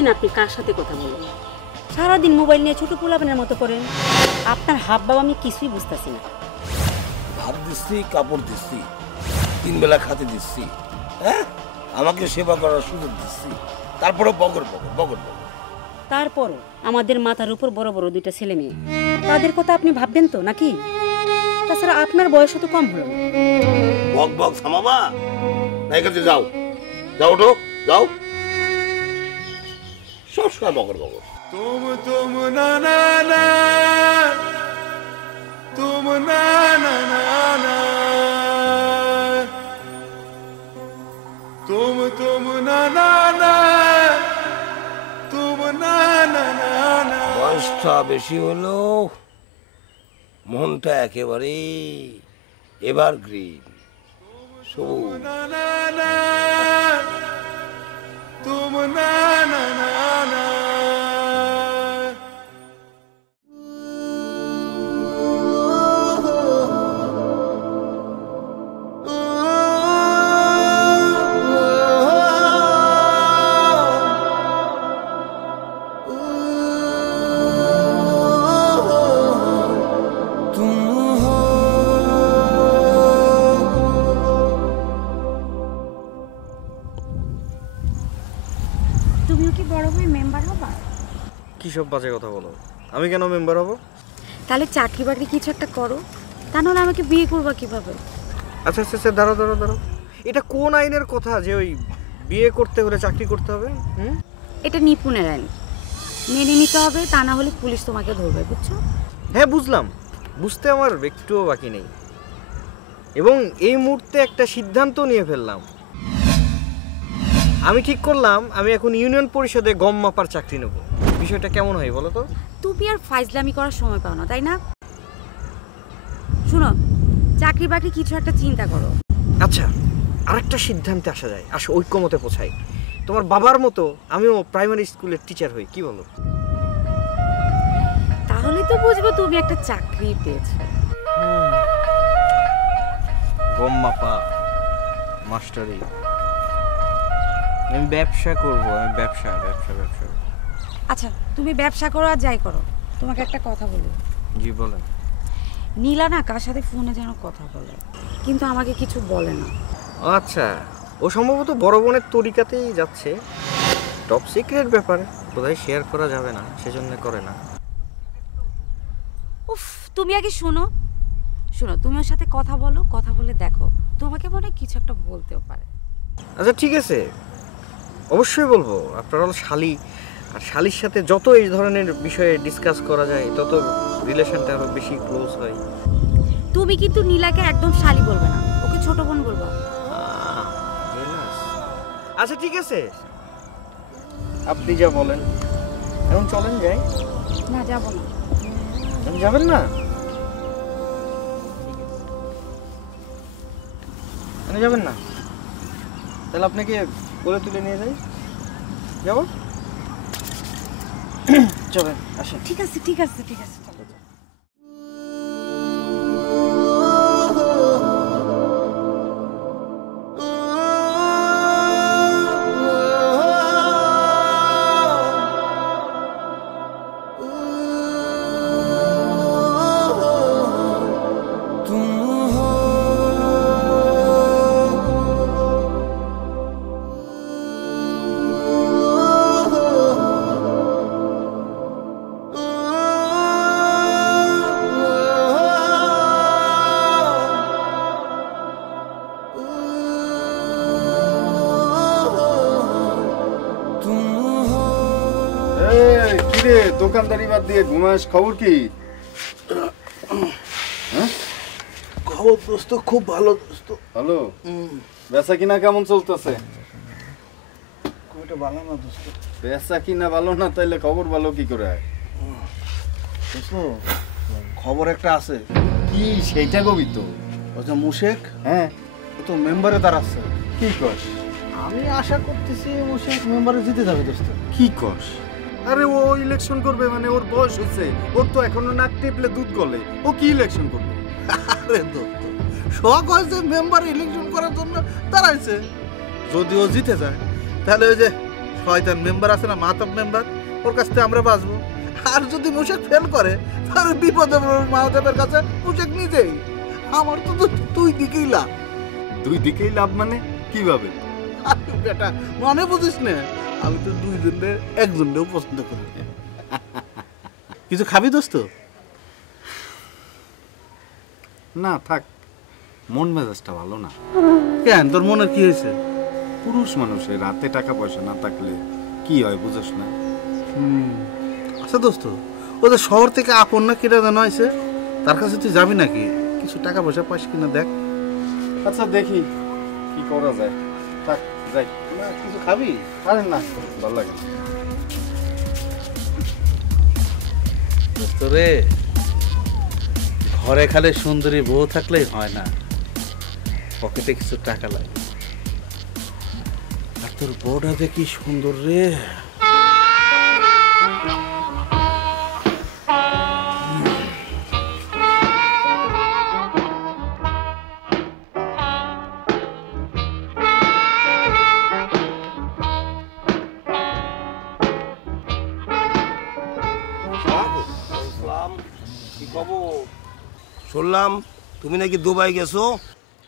সারাদিন আপনি কার সাথে কথা বলেন? সারাদিন মোবাইল নিয়ে ছোট পোলাপানের মতো করেন। আপনার হাব ভাব আমি কিছুই বুঝতেছি না। ভাত দিচ্ছি, কাপড় দিচ্ছি, 3 বেলা খাতে দিচ্ছি, হ্যাঁ, আমাকে সেবা করার সুযোগ দিচ্ছি, তারপরে বগর বগর বগর বগর। তারপরও আমাদের মাথার উপর বড় বড় 2টা ছেলে মেয়ে, তাদের কথা আপনি ভাববেন তো নাকি? তাছাড়া আপনার বয়স তো কম হলো না। বক বক থামাবা না, এখানে যাও, যাও ওঠো, যাও, সবসময় বগর বগর। तुम ना ना ना, तुम ना ना ना ना, तुम ना ना ना, तुम ना ना ना ना। বয়সটা বেশি হলো, মনটা একেবারে এভারগ্রিন সবুজ। ना ना ना, तुम ना ना ना ना। তুমিও কি বড় হয়ে মেম্বার হবা? কি সব বাজে কথা বলো? আমি কেন মেম্বার হব? তাহলে চাকরি বাকরি কিছু একটা করো, তা নাহলে আমাকে বিয়ে করবা কিভাবে? আচ্ছা আচ্ছা আচ্ছা, দাঁড়াও দাঁড়াও দাঁড়াও, এটা কোন আইনের কথা যে ওই বিয়ে করতে হলে চাকরি করতে হবে? এটা নিপুণের আইন, মেনে নিতে হবে, তা না হলে পুলিশ তোমাকে ধরবে, বুঝছো? হ্যাঁ বুঝলাম, বুঝতে আমার একটুও বাকি নেই, এবং এই মুহূর্তে একটা সিদ্ধান্ত নিয়ে ফেললাম। আমি ঠিক করলাম আমি এখন ইউনিয়ন পরিষদে গম মাপার চাকরি নেব। বিষয়টা কেমন হয় বলো তো? তুমি আর ফাইজলামি করার সময় পাও না, তাই না? শুনো, চাকরি বাকরি কিছু একটা চিন্তা করো। আচ্ছা, আরেকটা সিদ্ধান্তে আসা যায়, আসো ঐক্যমতে পৌঁছাই। তোমার বাবার মতো আমিও প্রাইমারি স্কুলের টিচার হই, কি বলো? তাহলে তো বুঝবো তুমি একটা চাকরি পেয়েছো। গম মাপা, মাস্টারি, আমি ব্যবসা করব, আমি ব্যবসা ব্যবসা ব্যবসা। আচ্ছা, তুমি ব্যবসা করো আর যাই করো, তোমাকে একটা কথা বলি। জি বলেন। নীলা না কার সাথে ফোনে যেন কথা বলে, কিন্তু আমাকে কিছু বলে না। আচ্ছা, ও সম্ভবত বড় বোনের তরিকাতেই যাচ্ছে। টপ সিক্রেট ব্যাপার, বোধহয় শেয়ার করা যাবে না, সেজন্য করে না। উফ, তুমি আগে শোনো শোনো, তুমি ওর সাথে কথা বলো, কথা বলে দেখো, তোমাকে মনে হয় কিছু একটা বলতেও পারে। আচ্ছা ঠিক আছে, অবশ্যই বলবো। আপনার হল শালি, আর শালির সাথে যত এই ধরনের বিষয়ে ডিসকাস করা যায় তত রিলেশনটা আরো বেশি ক্লোজ হয়। তুমি কিন্তু নীলাকে একদম শালি বলবে না, ওকে ছোট বোন বলবা। আচ্ছা ঠিক আছে, আপনি যা বলেন। এখন চলেন যাই। না, যাবো না। যাবেন না? যাবেন না? তাহলে আপনাকে কোলে তুলে নিয়ে যাই। যাবো? চলেন, আসেন। ঠিক আছে ঠিক আছে ঠিক আছে, চলো। দোকানদারি বাদ দিয়ে ঘুমাস, খবর কি? খবর দোস্ত খুব ভালো দোস্ত। ভালো? বেচা কিনা কেমন চলতেছে? খুবটা ভালো না দোস্ত। বেচা কিনা ভালো না, তাইলে খবর ভালো কি করে হয়? দোস্ত খবর একটা আছে। কি সেইটা কবি তো? আচ্ছা মুশেক, হ্যাঁ, ও তো মেম্বারে দাঁড়াচ্ছে। কি কস? আমি আশা করতেছি মুশেক মেম্বারে জিতে যাবে দোস্ত। কি কস? আরে ও ইলেকশন করবে মানে ওর বয়স হয়েছে, ওর তো এখনো নাক টেপলে দুধ গলে, ও কি ইলেকশন করবে? আরে দোস্ত শখ হয়েছে মেম্বার ইলেকশন করার জন্য দাঁড়াইছে। যদি ও জিতে যায় তাহলে ওই যে শয়তান মেম্বার আছে না, মাহতাব মেম্বার, ওর কাছ থেকে আমরা বাঁচবো। আর যদি মুশাক ফেল করে তাহলে বিপদে পড়বে মাহতাবের কাছে মুশাক নিজেই। আমার তো দুই দিকেই লাভ। দুই দিকেই লাভ মানে কিভাবে? আরে বেটা, মনে বুঝিস না, আমি তো দুইজনের একজনেও পছন্দ করি। কিছু খাবি দোস্ত? না থাক, মন মেজাজটা ভালো না। কেন, তোর মনে কি হয়েছে? পুরুষ মানুষের রাতে টাকা পয়সা না থাকলে কি হয় বুঝোস না? আচ্ছা দোস্ত, ওদের শহর থেকে আপন না কেটে দেওয়া হয়েছে, তার কাছে তুই যাবি নাকি? কিছু টাকা পয়সা পাস কিনা দেখ। আচ্ছা দেখি কি করা যায়। থাক যাই। না কিছু খাবি? আরে না, ভালো লাগে না। দোস্ত রে, ঘরে খালি সুন্দরী বউ থাকলেই হয় না, পকেটে কিছু টাকা লাগে। আর তোর বউটা যে কি সুন্দর রে। কি খবর? শুনলাম তুমি নাকি দুবাই গেছো।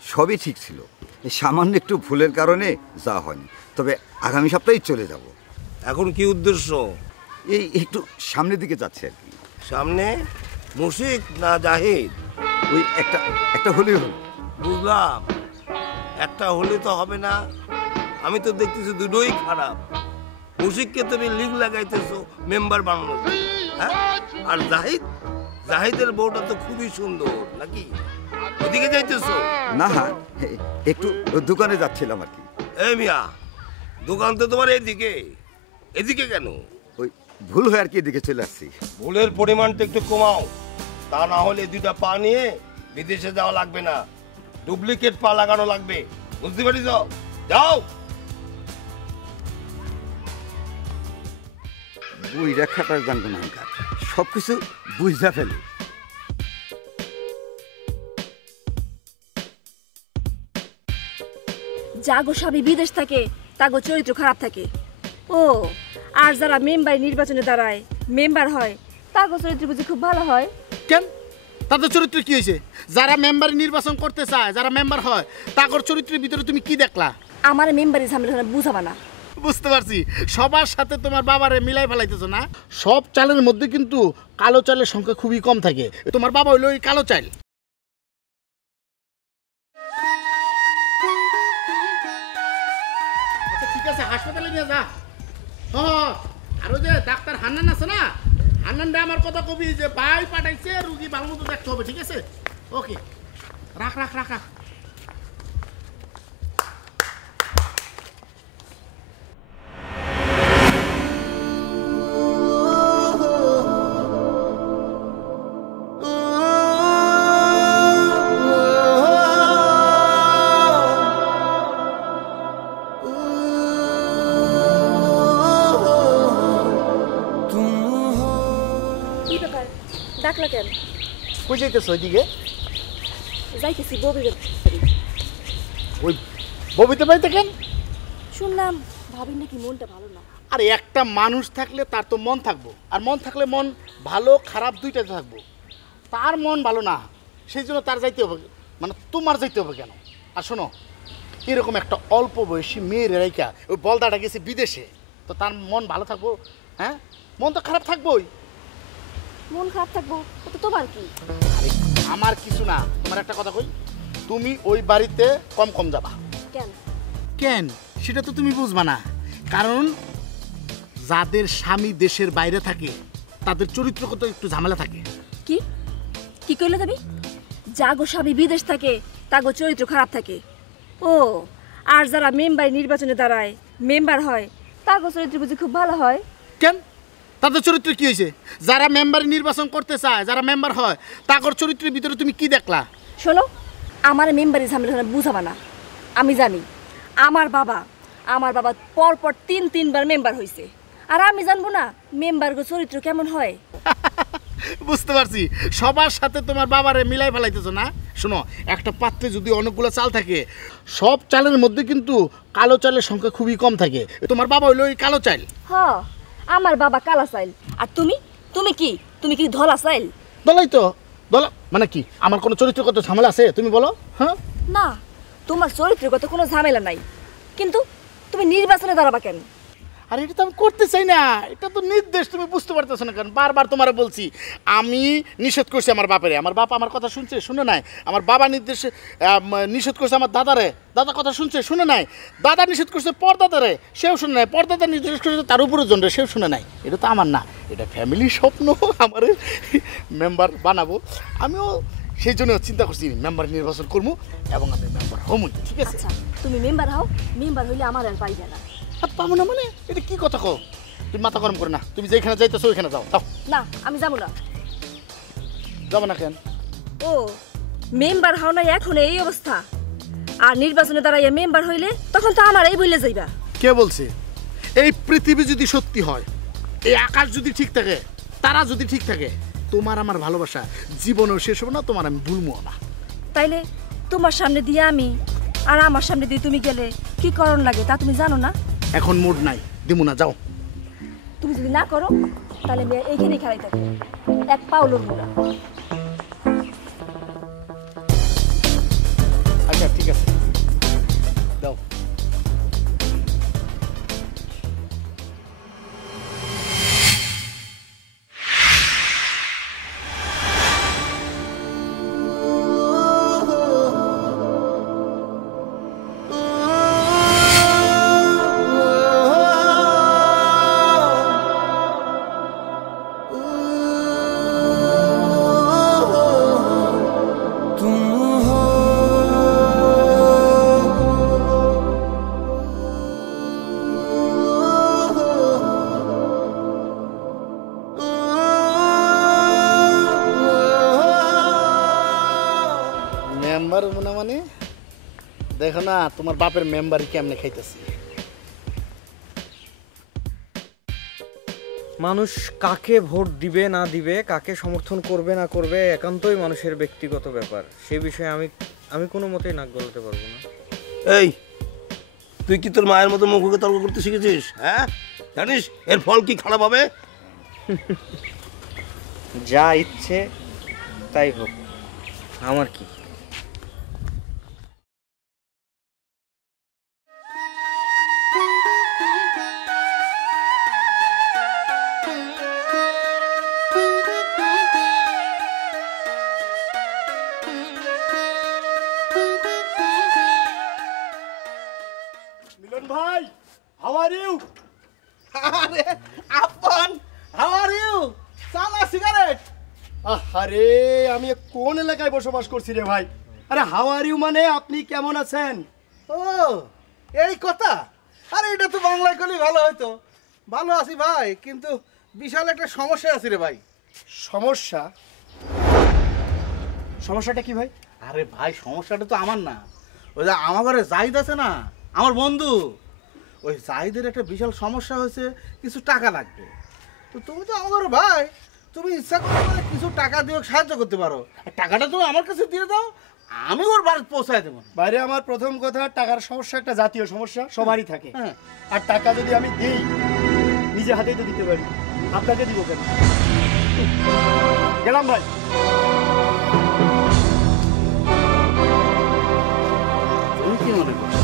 সবই ঠিক ছিল, এই সামান্য একটু ভুলের কারণে যাওয়া হয়নি, তবে আগামী সপ্তাহেই চলে যাব। এখন কি উদ্দেশ্য? এই একটু সামনের দিকে যাচ্ছে আর কি। সামনে মুশিক না জাহিদ? ওই একটা একটা হলেই হলো। বুঝলাম, একটা হলে তো হবে না। আমি তো দেখতেছি দুটোই খারাপ। মুশিককে তুমি লিঙ্ক লাগাইতেছো মেম্বার বানানোর জন্য, হ্যাঁ? আর জাহিদের বউটা তো খুবই সুন্দর, নাকি ওদিকে যাইতেছো? না একটু দোকানে যাচ্ছিলাম আর কি। এই মিয়া, দোকান তো তোমার এদিকে, এদিকে কেন? ওই ভুল হয়ে আর কি এদিকে চলে আসছি। ভুলের পরিমাণটা একটু কমাও, তা না হলে দুইটা পা নিয়ে বিদেশে যাওয়া লাগবে না, ডুপ্লিকেট পা লাগানো লাগবে, বুঝতে পারিস? যাও। বই রেখাটার জানবো না, সব কিছু বুঝতে ফেলে। জাগো সবই বিদেশ থাকে, তাগো চরিত্র খারাপ থাকে। ও আর যারা মেম্বার নির্বাচনে দাঁড়ায়, মেম্বার হয়, তাগো চরিত্র বুঝি খুব ভালো হয়। কেন, তাদের চরিত্র কি হয়েছে? যারা মেম্বার নির্বাচন করতে চায়, যারা মেম্বার হয়, তাদের চরিত্রের ভিতরে তুমি কি দেখলা? আমার মেম্বারি ঝামেলা বুঝাবা না। বুঝতে পারছি, সবার সাথে তোমার বাবারে মিলাই ফেলাইতেছো না। সব চালের মধ্যে কিন্তু কালো চালের সংখ্যা খুবই কম থাকে। তোমার বাবা হইলো ওই কালো চাল। আচ্ছা ঠিক আছে, হাসপাতালে নিয়ে যা। আর ওই যে ডাক্তার হান্নান আছে না, হান্নানটা আমার কথা কবি যে ভাই পাঠাইছে, রুগী ভালো মতো দেখতে হবে, ঠিক আছে? ওকে, রাখ রাখ রাখ রাখ। ডাকলা কেন? কই যাইতেছ? ওইদিকে যাইতেছি ববির। ওই ববিতে বাড়িতে কেন? শুনলাম ভাবির নাকি মনটা ভালো না। আরে একটা মানুষ থাকলে তার তো মন থাকবো, আর মন থাকলে মন ভালো খারাপ দুইটাতে থাকবো। তার মন ভালো না, সেই জন্য তার যাইতে হবে, মানে তোমার যাইতে হবে কেন? আর শোনো, এরকম একটা অল্প বয়সী মেয়ের রেখা ওই বলদাটা গেছে বিদেশে, তো তার মন ভালো থাকবো? হ্যাঁ, মন তো খারাপ থাকবোই। মন খারাপ থাকবো তো তোমার কি? আমার কিছু না, তোমার একটা কথা কই, তুমি ওই বাড়িতে কম কম যাবা। কেন? কেন সেটা তো তুমি বুঝবা না, কারণ যাদের স্বামী দেশের বাইরে থাকে তাদের চরিত্রগত একটু ঝামেলা থাকে। কি কি কইলে তুমি? জাগো স্বামী বিদেশ থাকে, তাগো চরিত্র খারাপ থাকে। ও আর যারা মেম্বার নির্বাচনে দাঁড়ায়, মেম্বার হয়, তাগো চরিত্র বুঝি খুব ভালো হয়। কেন, তাদের চরিত্র কি হয়েছে? যারা মেম্বার নির্বাচন করতে চায়, যারা মেম্বার হয়, তাদের চরিত্রের ভিতরে তুমি কি দেখলা? শোনো, আমার মেম্বারি ঝামেলা বুঝাবা না। আমি জানি আমার বাবা পরপর তিনবার মেম্বার হয়েছে, আর আমি জানবো না মেম্বারগো চরিত্র কেমন হয়? বুঝতে পারছি, সবার সাথে তোমার বাবারে মিলাই ফেলাইতেছো না। শোনো, একটা পাত্রে যদি অনেকগুলো চাল থাকে, সব চালের মধ্যে কিন্তু কালো চালের সংখ্যা খুবই কম থাকে। তোমার বাবা হইলো ওই কালো চাল। হ, আমার বাবা কালা চাইল, আর তুমি কি ধলা চাইল? দলাই তো দলা মানে কি? আমার কোনো চরিত্রগত ঝামেলা আছে তুমি বলো? হ্যাঁ না, তোমার চরিত্রগত কোনো ঝামেলা নাই, কিন্তু তুমি নির্বাচনে দাঁড়াবা কেন? আর এটা তো আমি করতে চাই না, এটা তো নির্দেশ, তুমি বুঝতে পারতেছো না কেন? বারবার তোমারে বলছি, আমি নিষেধ করছি আমার বাপেরে। আমার বাপ আমার কথা শুনছে, শুনে নাই। আমার বাবা নির্দেশে নিষেধ করছে আমার দাদারে, দাদা কথা শুনছে, শুনে নাই। দাদা নিষেধ করছে পরদাদারে, সেও শুনে নাই। পরদাদা নির্দেশ করছে তার উপরে জনরে, সেও শুনে নাই। এটা তো আমার না, এটা ফ্যামিলির স্বপ্ন, আমার মেম্বার বানাবো। আমিও সেই জন্য চিন্তা করছি মেম্বার নির্বাচন করবো এবং আমি মেম্বার হমই। ঠিক আছে? আচ্ছা, তুমি মেম্বার হও, মেম্বার হইলে আমার আর পাইবে না। পাবো না মানে? এটা কি কথা কও? তুমি মাথা গরম করে না, তুমি যেখানে যাইতেছো ওইখানে যাও। যাও। না, আমি যাবো না। যাবো না কেন? ও, মেম্বার হও না এখন এই অবস্থা, আর নির্বাচনে দাঁড়াইয়া মেম্বার হইলে তখন তো আমার এই বললে যাইবা। কে বলছে? এই পৃথিবী যদি সত্যি হয়, এই আকাশ যদি ঠিক থাকে, তারা যদি ঠিক থাকে, তোমার আমার ভালোবাসা জীবনেও শেষ হবে না, তোমার আমি ভুলবো না। তাইলে তোমার সামনে দিয়ে আমি আর আমার সামনে দিয়ে তুমি গেলে কি করণ লাগে তা তুমি জানো না? এখন মুড নাই, দিমু না, যাও। তুমি যদি না করো তাহলে আমি এইখানেই খেলাই থাকবো, এক পাও লড়বো না। আচ্ছা ঠিক আছে, যাও। মেম্বার না মানে দেখো না তোমার বাপের মেম্বারই কেমনে খাইতেছি। মানুষ কাকে ভোট দিবে না দিবে, কাকে সমর্থন করবে না করবে, একান্তই মানুষের ব্যক্তিগত ব্যাপার। সে বিষয়ে আমি কোনো মতেই নাক গলাতে পারবো না। এই, তুই কি তোর মায়ের মতো মুখকে তর্ক করতে শিখেছিস? হ্যাঁ, জানিস এর ফল কি খারাপ হবে? যা ইচ্ছে তাই হোক, আমার কি। মিলন ভাই, হাউ আর ইউ? আরে আপন, হাউ আর ইউ? সালা সিগারেট। আরে আমি কোন এলাকায় বসবাস করছি রে ভাই? আরে হাউ আর ইউ মানে আপনি কেমন আছেন? ও এই কথা? আরে এটা তো বাংলায় করলেই ভালো হতো। ভালো আছি ভাই, কিন্তু বিশাল একটা সমস্যা আছে রে ভাই। সমস্যা? সমস্যাটা কি ভাই? আরে ভাই সমস্যাটা তো আমার না, ওই যে আমার ঘরে জাহিদ আছে না, আমার বন্ধু, ওই জাহিদের একটা বিশাল সমস্যা হয়েছে, কিছু টাকা লাগবে। তো তুমি তো আমার ভাই, তুমি ইচ্ছা করলে কিছু টাকা দিয়ে সাহায্য করতে পারো। আর টাকাটা তুমি আমার কাছে দিয়ে দাও, আমি ওর বাড়িতে পৌঁছায় দেবো। বাইরে আমার প্রথম কথা, টাকার সমস্যা একটা জাতীয় সমস্যা, সবারই থাকে। হ্যাঁ, আর টাকা যদি আমি দিই, নিজে হাতেই তো দিতে পারি, আপনাকে দিব কেন? গেলাম ভাই। তুমি কি মনে করো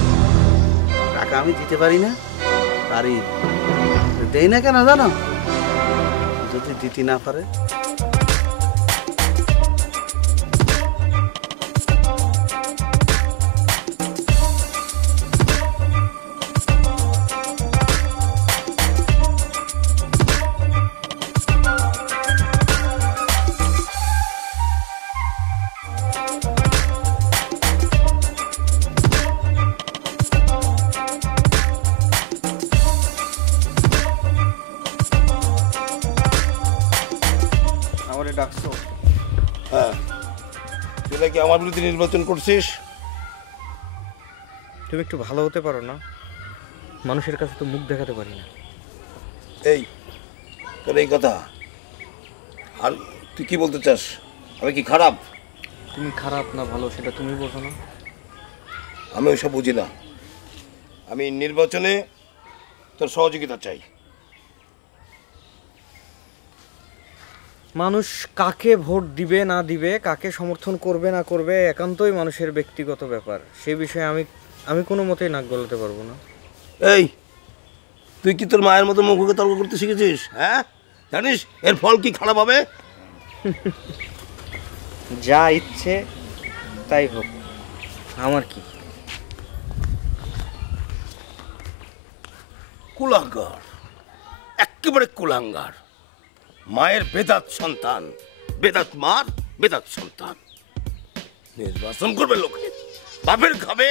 টাকা আমি দিতে পারি না? পারি, দেই না কেন জানো? যদি দিতে না পারে ডাকছো? হ্যাঁ, তুই নাকি আমার বিরুদ্ধে নির্বাচন করছিস? তুমি একটু ভালো হতে পারো না? মানুষের কাছে তো মুখ দেখাতে পারি না। এই তোর এই কথা, আর তুই কি বলতে চাস? আমি কি খারাপ? তুমি খারাপ না ভালো সেটা তুমি বোঝো না। আমি ওইসব বুঝি না। আমি নির্বাচনে তোর সহযোগিতা চাই। মানুষ কাকে ভোট দিবে না দিবে, কাকে সমর্থন করবে না করবে একান্তই মানুষের ব্যক্তিগত ব্যাপার। সে বিষয়ে আমি কোনো মতেই নাক গলাতে পারবো না। এই, তুই কি তোর মায়ের মতো মুখে তর্ক করতে শিখেছিস? হ্যাঁ, জানিস এর ফল কি খারাপ হবে? যা ইচ্ছে তাই হোক, আমার কি। কুলাঙ্গার, একেবারে কুলাঙ্গার। মায়ের বেদাত সন্তান, বেদাত মার বেদাত সন্তান। নির্বাচন করবে লোকে, বাপের খাবে।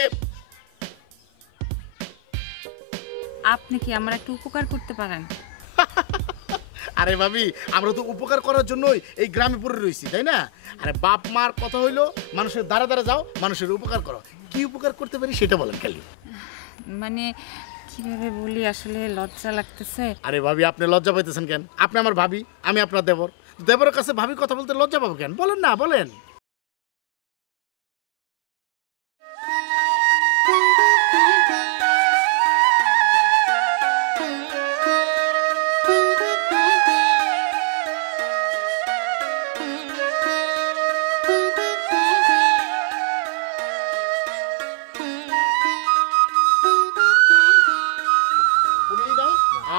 আপনি কি আমার একটু উপকার করতে পারেন? আরে ভাবি, আমরা তো উপকার করার জন্যই এই গ্রামে পড়ে রয়েছি, তাই না? আরে বাপ মার কথা হইলো মানুষের দ্বারা দ্বারা যাও, মানুষের উপকার করো। কি উপকার করতে পারি সেটা বলেন খালি। মানে কিভাবে বলি, আসলে লজ্জা লাগতেছে। আরে ভাবি, আপনি লজ্জা পাইতেছেন কেন? আপনি আমার ভাবি, আমি আপনার দেবর। দেবরের কাছে ভাবি কথা বলতে লজ্জা পাবো কেন? বলেন না, বলেন।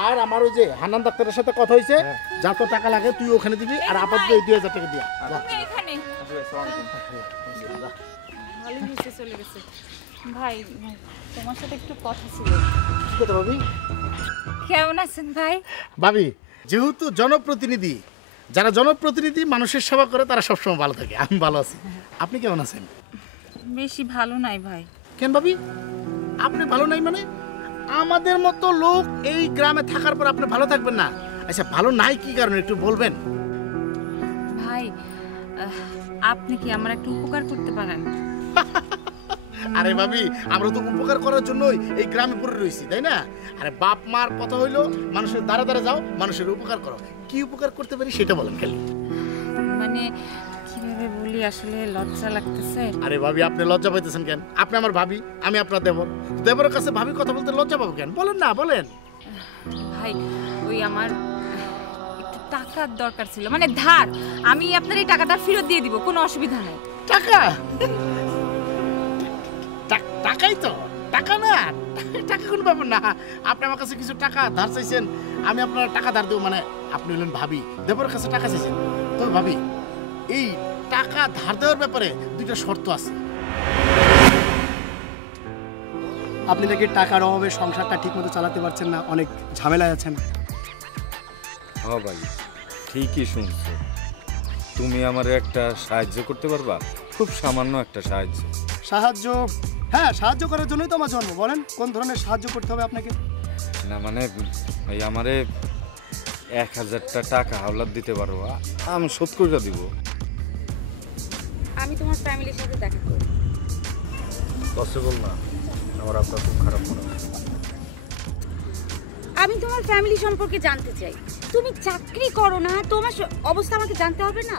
আর আমার ওই যে হান্নান ডাক্তারের সাথে কথা হয়েছে, যত টাকা লাগে তুই ওখানে দিবি, আর আপাতত এই 2000 টাকা দিয়া। এখানে ভালো হয়েছে চলে গেছে। ভাই, তোমার সাথে একটু কথা ছিল। কি কথা ভাবি? কেমন আছেন ভাই? ভাবি, যেহেতু জনপ্রতিনিধি, যারা জনপ্রতিনিধি মানুষের সেবা করে তারা সবসময় ভালো থাকে। আমি ভালো আছি। আপনি কেমন আছেন? বেশি ভালো নাই ভাই। কেন ভাবি, আপনি ভালো নাই মানে? আমাদের মতো লোক এই গ্রামে থাকার পর আপনি ভালো থাকবেন না? আচ্ছা, ভালো নাই কি কারণে একটু বলবেন? ভাই, আপনি কি আমার একটু উপকার করতে পারেন? আরে ভাবি, আমরা তো উপকার করার জন্যই এই গ্রামে পড়ে রয়েছি, তাই না? আরে বাপ মার কথা হইলো মানুষের দ্বারা দ্বারা যাও, মানুষের উপকার করো। কি উপকার করতে পারি সেটা বলেন খালি। মানে কিভাবে বলি, আসলে লজ্জা লাগতেছে। আরে ভাবি, আপনি লজ্জা পাইতেছেন কেন? আপনি আমার ভাবি, আমি আপনার দেবর। দেবরের কাছে ভাবি কথা বলতে লজ্জা পাবো কেন? বলেন না, বলেন। ভাই, ওই আমার একটু টাকার দরকার ছিল, মানে ধার। আমি আপনার এই টাকাটা ফেরত দিয়ে দিব, কোনো অসুবিধা নেই। টাকা? টাকাই তো, টাকা না, টাকা কোনো ব্যাপার না। আপনি আমার কাছে কিছু টাকা ধার চাইছেন, আমি আপনার টাকা ধার দেবো। মানে আপনি হলেন ভাবি, দেবরের কাছে টাকা চাইছেন। তবে ভাবি, এই টাকা ধার দেওয়ার ব্যাপারে দুইটা শর্ত আছে। আপনি নাকি টাকার অভাবে সংসারটা ঠিকমতো চালাতে পারছেন না, অনেক ঝামেলায় আছেন। হ্যাঁ ভাই, ঠিকই শুনছো। তুমি আমার একটা সাহায্য করতে পারবা? খুব সামান্য একটা সাহায্য। সাহায্য? হ্যাঁ, সাহায্য করার জন্যই তো আমার জন্ম। বলেন কোন ধরনের সাহায্য করতে হবে আপনাকে? না মানে এই আমারে 1000টা টাকা হাওলাত দিতে পারো, আমি শোধ করে দিব। আমি তোমার ফ্যামিলির সাথে দেখা করি। পসিবল না, আমার আপনার খুব খারাপ মনে হয়। আমি তোমার ফ্যামিলি সম্পর্কে জানতে চাই। তুমি চাকরি করো না, তোমার অবস্থা আমাকে জানতে হবে না?